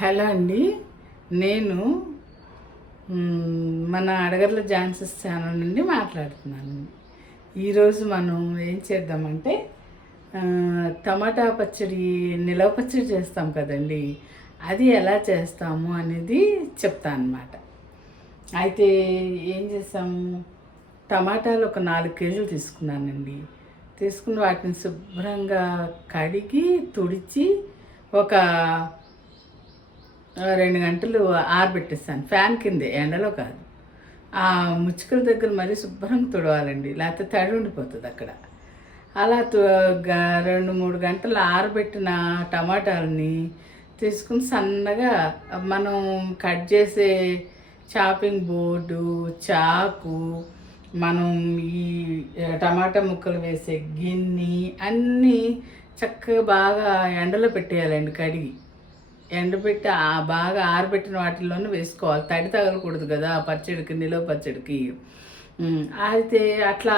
Hello అండి. నేను మన అడగర్ల ఝాన్సీస్ ఛానల్ నుండి మాట్లాడుతున్నాను. ఈరోజు మనం ఏం చేద్దామంటే టమాటా పచ్చడి, నిలవ పచ్చడి చేస్తాం కదండి, అది ఎలా చేస్తాము అనేది చెప్తాను అన్నమాట. అయితే ఏం చేస్తాము, టమాటాలు ఒక 4 కేజీలు తీసుకున్నానండి. తీసుకుని వాటిని శుభ్రంగా కడిగి తుడిచి ఒక 2 గంటలు ఆరబెట్టేస్తాను, ఫ్యాన్ కిందే, ఎండలో కాదు. ఆ ముచ్చుకల దగ్గర మరీ శుభ్రంగా తుడవాలండి, లేకపోతే తడి ఉండిపోతుంది అక్కడ. అలా 2-3 గంటలు ఆరబెట్టిన టమాటాలని తీసుకుని సన్నగా మనం కట్ చేసే చాపింగ్ బోర్డు, చాకు, మనం ఈ టమాటా ముక్కలు వేసే గిన్నె అన్నీ చక్కగా బాగా ఎండలో పెట్టేయాలండి. కడిగి ఎండబెట్టి బాగా ఆరబెట్టిన వాటిల్లోనే వేసుకోవాలి, తడి తగలకూడదు కదా పచ్చడికి, నిలవ పచ్చడికి. అయితే అట్లా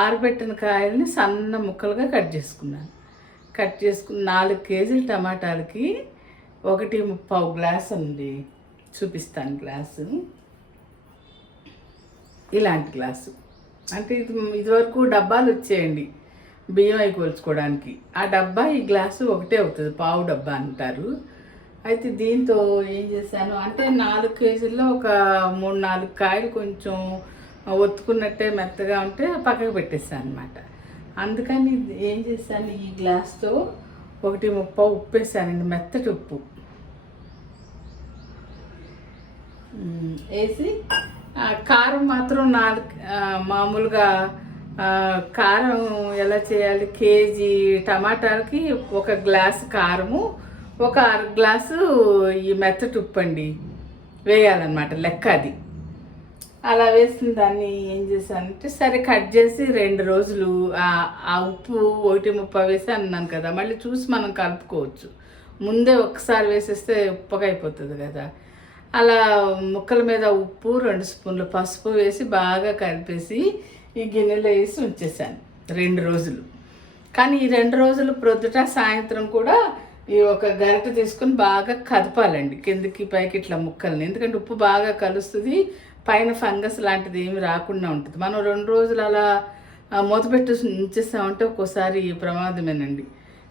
ఆరబెట్టిన కాయల్ని సన్న ముక్కలుగా కట్ చేసుకున్నాను. కట్ చేసుకుని 4 కేజీల టమాటాలకి 1.25 గ్లాస్ ఉంది. చూపిస్తాను గ్లాసు. ఇలాంటి గ్లాసు అంటే ఇదివరకు డబ్బాలు వచ్చేయండి బియ్యం అవి కొలుచుకోవడానికి. ఆ డబ్బా ఈ గ్లాసు ఒకటే అవుతుంది, పావు డబ్బా అంటారు. అయితే దీంతో ఏం చేశాను అంటే 4 కేజీల్లో ఒక 3-4 కాయలు కొంచెం ఒత్తుకున్నట్టే మెత్తగా ఉంటే పక్కకు పెట్టేస్తాను అనమాట. అందుకని ఏం చేశాను, ఈ గ్లాస్తో 1.30 ఉప్పు వేసానండి, మెత్తటి ఉప్పు వేసి. కారం మాత్రం 4 మామూలుగా కారం ఎలా చేయాలి, కేజీ టమాటాలకి 1 గ్లాసు కారము, 1/2 గ్లాసు ఈ మెత్తటి ఉప్పు అండి వేయాలన్నమాట, లెక్క అది. అలా వేసిన దాన్ని ఏం చేశానంటే, సరే కట్ చేసి 2 రోజులు ఆ ఉప్పు 1.30 వేసి అన్నాను కదా, మళ్ళీ చూసి మనం కలుపుకోవచ్చు. ముందే ఒక్కసారి వేసేస్తే ఉప్పగా అయిపోతుంది కదా. అలా ముక్కల మీద ఉప్పు, 2 స్పూన్లు పసుపు వేసి బాగా కలిపేసి ఈ గిన్నెలో వేసి ఉంచేసాను 2 రోజులు. కానీ ఈ 2 రోజులు ప్రొద్దుట సాయంత్రం కూడా ఈ ఒక గరిటె తీసుకుని బాగా కదపాలండి, కిందకి పైకి ఇట్లా ముక్కల్ని. ఎందుకంటే ఉప్పు బాగా కలుస్తుంది, పైన ఫంగస్ లాంటిది ఏమి రాకుండా ఉంటుంది. మనం 2 రోజులు అలా మూతపెట్టి ఉంచేసామంటే ఒక్కోసారి ప్రమాదమేనండి,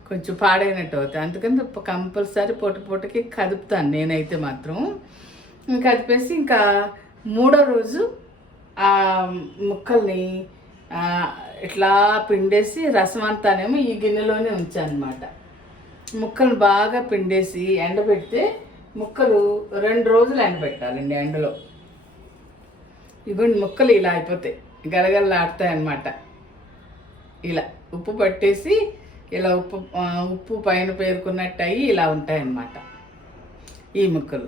కొంచెం పాడైనట్టు అవుతాయి. అందుకని కంపల్సరీ పూటకి కదుపుతాను నేనైతే మాత్రం. కదిపేసి ఇంకా 3వ రోజు ఆ ముక్కల్ని ఇట్లా పిండేసి రసం అంతానేమో ఈ గిన్నెలోనే ఉంచాను అనమాట. ముక్కలు బాగా పిండేసి ఎండబెడితే ముక్కలు 2 రోజులు ఎండబెట్టాలండి ఎండలో. ఇవన్నీ ముక్కలు ఇలా అయిపోతాయి, గలగలలాడతాయి అన్నమాట. ఇలా ఉప్పు పట్టేసి ఇలా ఉప్పు పైన పేరుకున్నట్టు అయ్యి ఇలా ఉంటాయన్నమాట ఈ ముక్కలు.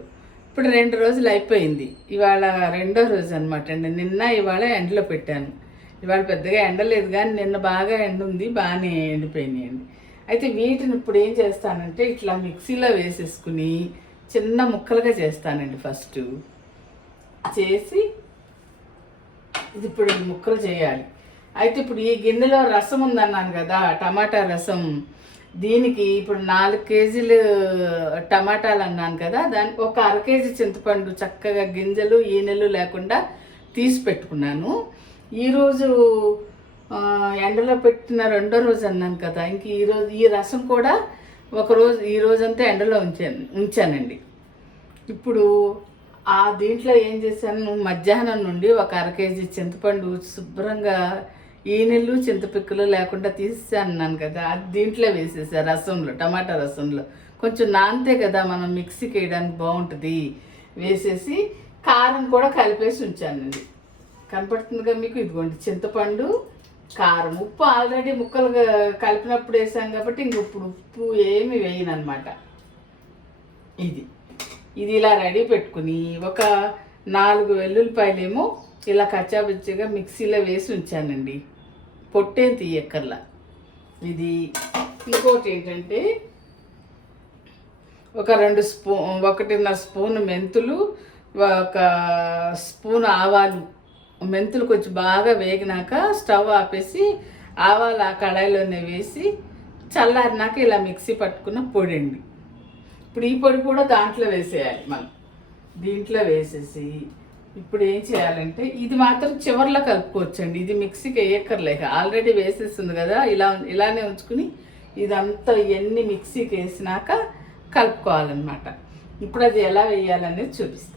ఇప్పుడు 2 రోజులు అయిపోయింది, ఇవాళ 2వ రోజు అనమాట అండి. నిన్న ఇవాళ ఎండలో పెట్టాను. ఇవాళ పెద్దగా ఎండలేదు కానీ నిన్న బాగా ఎండ ఉంది, బాగానే ఎండిపోయినాయండి. అయితే వీటిని ఇప్పుడు ఏం చేస్తానంటే ఇట్లా మిక్సీలో వేసేసుకుని చిన్న ముక్కలుగా చేస్తానండి. ఫస్ట్ చేసి ఇది ఇప్పుడు ముక్కలు చేయాలి. అయితే ఇప్పుడు ఈ గిన్నెలో రసం ఉందన్నాను కదా, టమాటా రసం. దీనికి ఇప్పుడు 4 కేజీలు టమాటాలు అన్నాను కదా, దానికి ఒక 1/2 కేజీ చింతపండు చక్కగా గింజలు ఈనెలు లేకుండా తీసి పెట్టుకున్నాను. ఈరోజు ఎండలో పెట్టిన 2వ రోజు అన్నాను కదా, ఇంక ఈరోజు ఈ రసం కూడా ఈ రోజంతా ఎండలో ఉంచానండి. ఇప్పుడు దీంట్లో ఏం చేశాను, మధ్యాహ్నం నుండి ఒక 1/2 కేజీ చింతపండు శుభ్రంగా ఈనెలు చింతపిక్కలు లేకుండా తీసాను కదా, అది దీంట్లో వేసేసా రసంలో, టమాటా రసంలో. కొంచెం నానితే కదా మనం మిక్సీకి వేయడానికి బాగుంటుంది. వేసేసి కారం కూడా కలిపేసి ఉంచానండి. కనపడుతుందిగా మీకు, ఇదిగోండి చింతపండు, కారం, ఉప్పు ఆల్రెడీ ముక్కలు కలిపినప్పుడు వేసాం కాబట్టి ఇంక ఇప్పుడు ఉప్పు ఏమి వేయను అనమాట. ఇది ఇలా రెడీ పెట్టుకుని ఒక 4 వెల్లుల్లిపాయలేమో ఇలా కచ్చాబుచ్చిగా మిక్సీలో వేసి ఉంచానండి, పొట్టేం తీయక్కర్లా. ఇది ఇంకోటి ఏంటంటే ఒక 1.5 స్పూన్ మెంతులు, 1 స్పూన్ ఆవాలు. మెంతులు కొంచెం బాగా వేగినాక స్టవ్ ఆపేసి ఆవాలు ఆ కడాయిలోనే వేసి చల్లారినాక ఇలా మిక్సీ పట్టుకున్న పొడి అండి. ఇప్పుడు ఈ పొడి కూడా దాంట్లో వేసేయాలి మనం. దీంట్లో వేసేసి ఇప్పుడు ఏం చేయాలంటే ఇది మాత్రం చివర్లో కలుపుకోవచ్చండి. ఇది మిక్సీకి వేయక్కర్లేక ఆల్రెడీ వేసేస్తుంది కదా, ఇలానే ఉంచుకుని ఇదంతా ఇవన్నీ మిక్సీకి వేసినాక కలుపుకోవాలన్నమాట. ఇప్పుడు అది ఎలా వేయాలనేది చూపిస్తాను.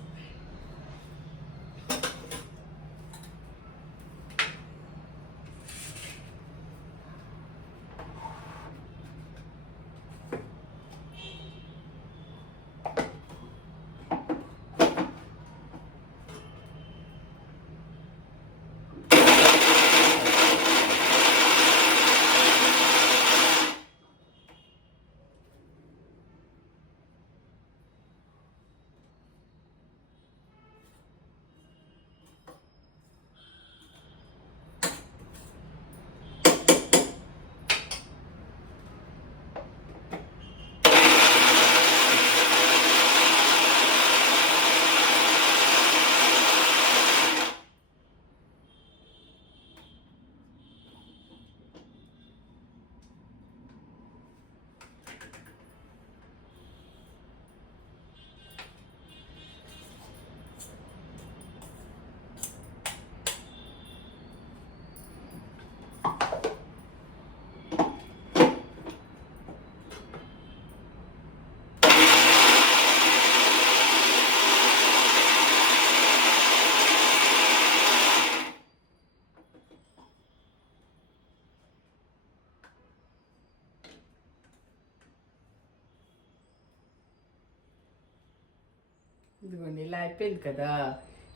ఇదిగోండి ఇలా అయిపోయింది కదా.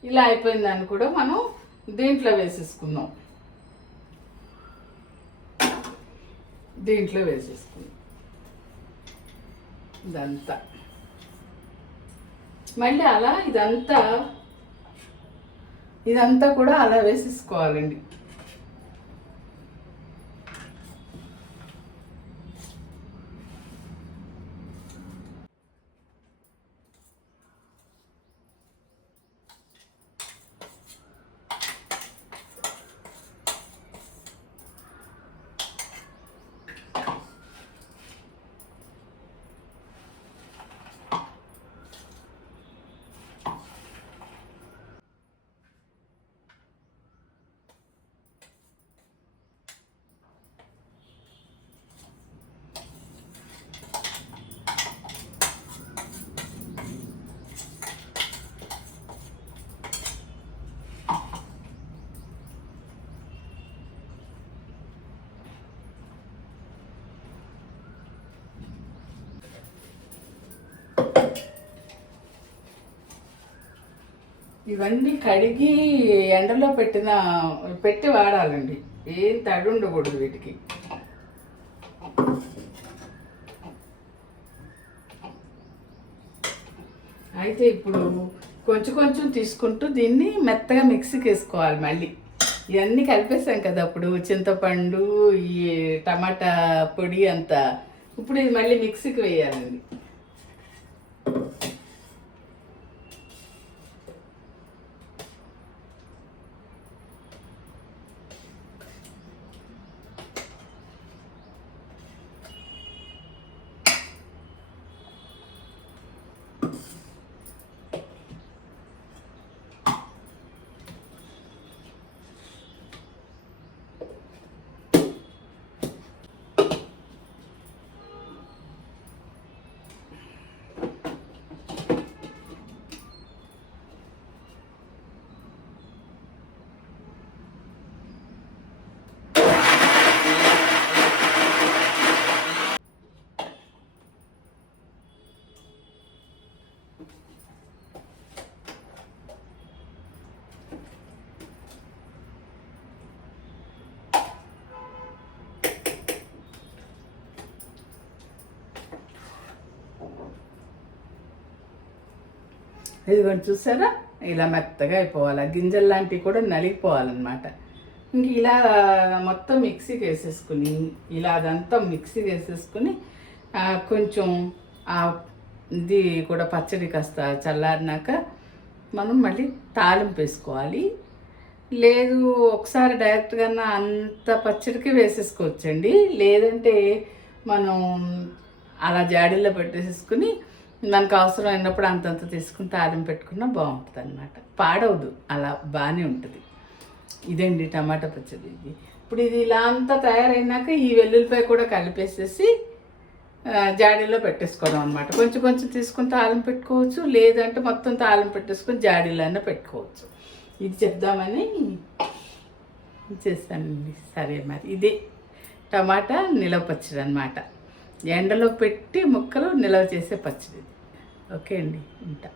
ఇలా అయిపోయిన దాన్ని కూడా మనం దీంట్లో వేసేసుకుందాం. ఇదంతా మళ్ళీ అలా ఇదంతా కూడా అలా వేసేసుకోవాలండి. ఇవన్నీ కడిగి ఎండలో పెట్టి వాడాలండి. ఏం తడి ఉండకూడదు వీటికి. అయితే ఇప్పుడు కొంచెం తీసుకుంటూ దీన్ని మెత్తగా మిక్సీకి వేసుకోవాలి. మళ్ళీ ఇవన్నీ కలిపేసాం కదా అప్పుడు, చింతపండు, ఈ టమాటా పొడి అంతా. ఇప్పుడు ఇది మళ్ళీ మిక్సీకి వేయాలండి. ఇదిగోండి చూసారా, ఇలా మెత్తగా అయిపోవాలి. గింజలు లాంటివి కూడా నలిగిపోవాలన్నమాట. ఇంక ఇలా మొత్తం మిక్సీకి వేసేసుకుని, ఇలా అదంతా మిక్సీకి వేసేసుకుని కొంచెం ఇది కూడా పచ్చడి కాస్త చల్లారినాక మనం మళ్ళీ తాలింపు వేసుకోవాలి. లేదు ఒకసారి డైరెక్ట్గా అంత పచ్చడికి వేసేసుకోవచ్చండి. లేదంటే మనం అలా జాడీలో పెట్టేసుకుని మనకు అవసరం అయినప్పుడు అంతంత తీసుకుని తాలింపు పెట్టుకున్నా బాగుంటుంది అనమాట. పాడవదు, అలా బాగానే ఉంటుంది. ఇదండి టమాటా పచ్చడి. ఇది ఇప్పుడు ఇది ఇలా అంతా తయారైనాక ఈ వెల్లుల్లిపాయ కూడా కలిపేసేసి జాడీలో పెట్టేసుకోవడం అనమాట. కొంచెం కొంచెం తీసుకుని తాలింపు పెట్టుకోవచ్చు, లేదంటే మొత్తం తాలింపు పెట్టేసుకొని జాడీలోనే పెట్టుకోవచ్చు. ఇది చెప్దామని చేస్తానండి. సరే మరి ఇదే టమాటా నిలవ పచ్చడి అనమాట. ఎండలో పెట్టి ముక్కలు నిలవ చేసే పచ్చడి. ఓకే అండి, ఉంటా.